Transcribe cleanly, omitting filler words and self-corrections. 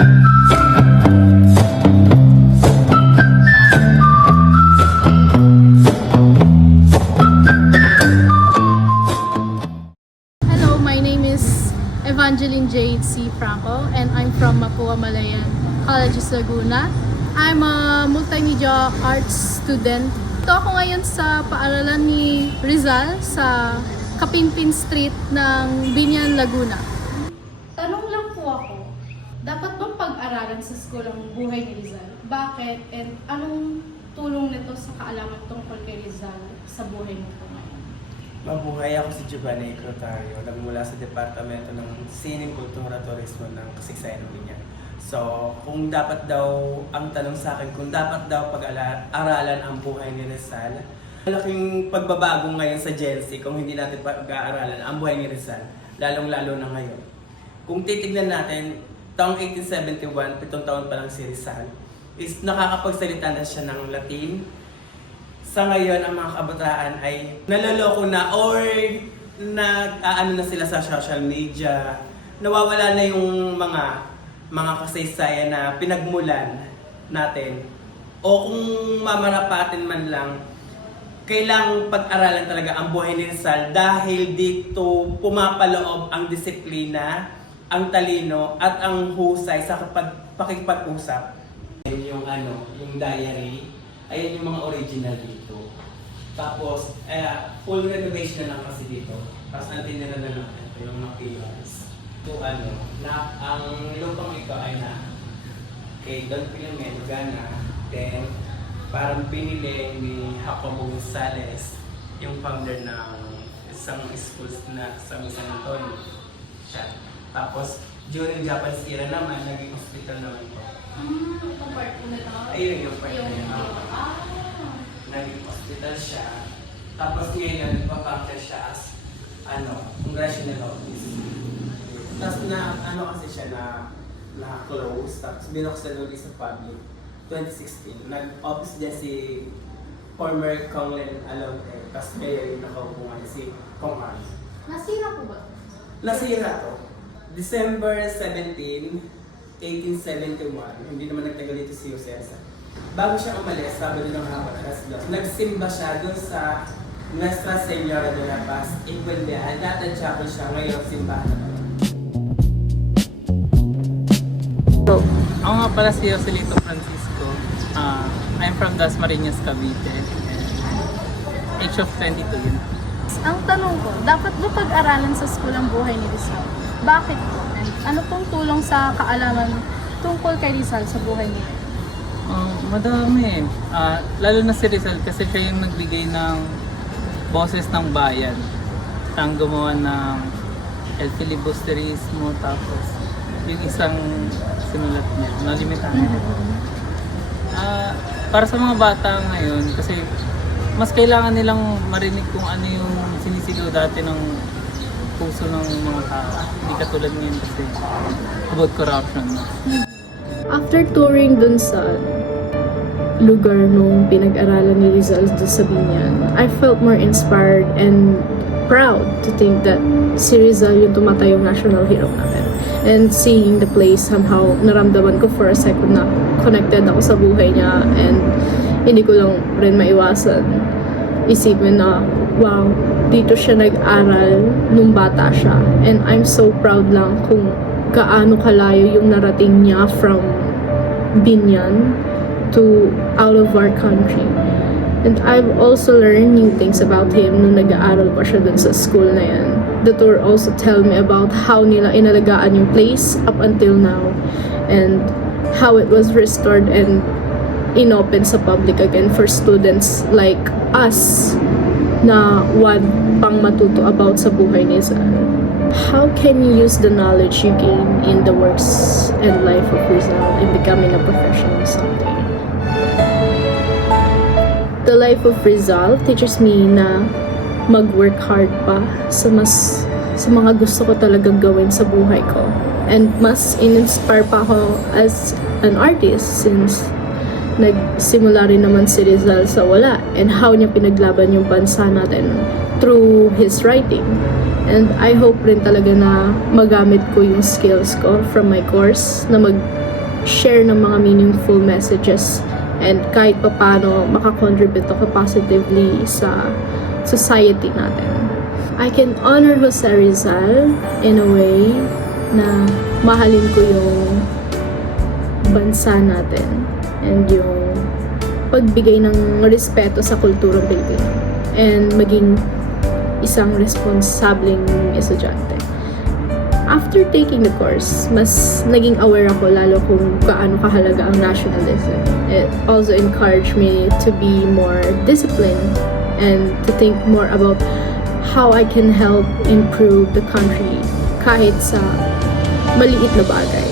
Hello, my name is Evangeline Jade C. Franco and I'm from Mapua Malayan Colleges Laguna. I'm a multimedia arts student. Ito ako ngayon sa paaralan ni Rizal sa Kapimpin Street ng Binyan, Laguna. Tanong lang po ako, dapat bang pag-aralan sa school ang buhay ni Rizal? Bakit? And anong tulong nito sa kaalaman tungkol kay Rizal sa buhay mo po ngayon? Mabuhay, ako si Giovanni Crotario, nagmula sa Departamento ng Sining, Kultura, Turismo ng Kasaysayan ng Binyan. So, kung dapat daw, ang tanong sa akin, kung dapat daw pag-aralan ang buhay ni Rizal, malaking pagbabago ngayon sa Gen Z kung hindi natin pag-aaralan ang buhay ni Rizal, lalong-lalo na ngayon. Kung titignan natin, taong 1871, 7 taon pa lang si Rizal, is nakakapagsalita na siya ng Latin. Sa ngayon, ang mga kabataan ay naloloko na or nag-aano na sila sa social media. Nawawala na yung mga kasaysayan na pinagmulan natin. O kung mamarapatin man lang, kailangang pag-aralan talaga ang buhay ni Rizal dahil dito pumapaloob ang disiplina, ang talino at ang husay sa pakikipag-usap. Yung diary, ayan yung mga original dito. Tapos, full renovation na lang kasi dito. Tapos natin na natin ito yung mga pillars. Ito na ang lupang ito ay na kay Don Pilomeno Gana. Then, parang binili ni Jacobo Gonzales, yung founder ng isang schools na sa San Antonio. Siya. Tapos, during Japanese era naman, naging hospital naman ito. Yung part po na ito? Ayun yung part na yun. Naging hospital siya. Tapos ngayon, nagpa-function siya as congressional office. Tapos kasi siya na close. Tapos binuksan ulit sa public. 2016. Nag-office niya si former Konglen Alonte. Tapos ngayon nakaupo nga si Kong An. Nasira po ba? Nasira to. December 17, 1871, hindi naman nagtagal dito si Josesa. Bago siya umalis, Sabado ng hapon, alas 2, nagsimba siya doon sa Nuestra Señora de la Paz, Iquindian. Dati chapel siya, ngayon simbahan na pala. So, ako nga pala si Joselito Francisco. I'm from Dasmariñas, Cavite. Age of 22 yun. Ang tanong ko, dapat ba pag-aralan sa school ang buhay ni Rizal? Bakit po? And ano pong tulong sa kaalaman tungkol kay Rizal sa buhay niya? Madami. Lalo na si Rizal kasi siya yung nagbigay ng boses ng bayan. Siyang gumawa ng El Filibusterismo, tapos yung isang sinulat niya, Nalimitado. Para sa mga bata ngayon, kasi mas kailangan nilang marinig kung ano yung sinisigaw dati ng puso ng mga tao. Hindi katulad ngayon kasi about corruption. After touring dun sa lugar nung pinag-aralan ni Rizal sa Binyan, I felt more inspired and proud to think that si Rizal yung tumatayong national hero natin. And seeing the place, somehow naramdaman ko for a second na connected ako sa buhay niya, and hindi ko lang rin maiwasan isipin na wow, dito siya nag-aral nung bata siya, and I'm so proud lang kung gaano kalayo yung narating niya from Binyan to out of our country. And I've also learned new things about him nung nag-aaral pa siya dun sa school na yan. The tour also tell me about how nila inalagaan yung place up until now, and how it was restored and inopen sa public again for students like us na want pang matuto about sa buhay ni Rizal. How can you use the knowledge you gain in the works and life of Rizal in becoming a professional someday? The life of Rizal teaches me na mag-work hard pa sa mga gusto ko talagang gawin sa buhay ko. And mas in-inspire pa ako as an artist since nagsimula rin naman si Rizal sa wala and how niya pinaglaban yung bansa natin through his writing. And I hope rin talaga na magamit ko yung skills ko from my course na mag-share ng mga meaningful messages and kahit papano makakontribute ako positively sa society natin. I can honor Jose Rizal in a way na mahalin ko yung bansa natin and yung pagbigay ng respeto sa kulturang Pilipino and maging isang responsableng estudyante. After taking the course, mas naging aware ako lalo kung gaano kahalaga ang nationalism. It also encouraged me to be more disciplined and to think more about how I can help improve the country kahit sa maliit na bagay.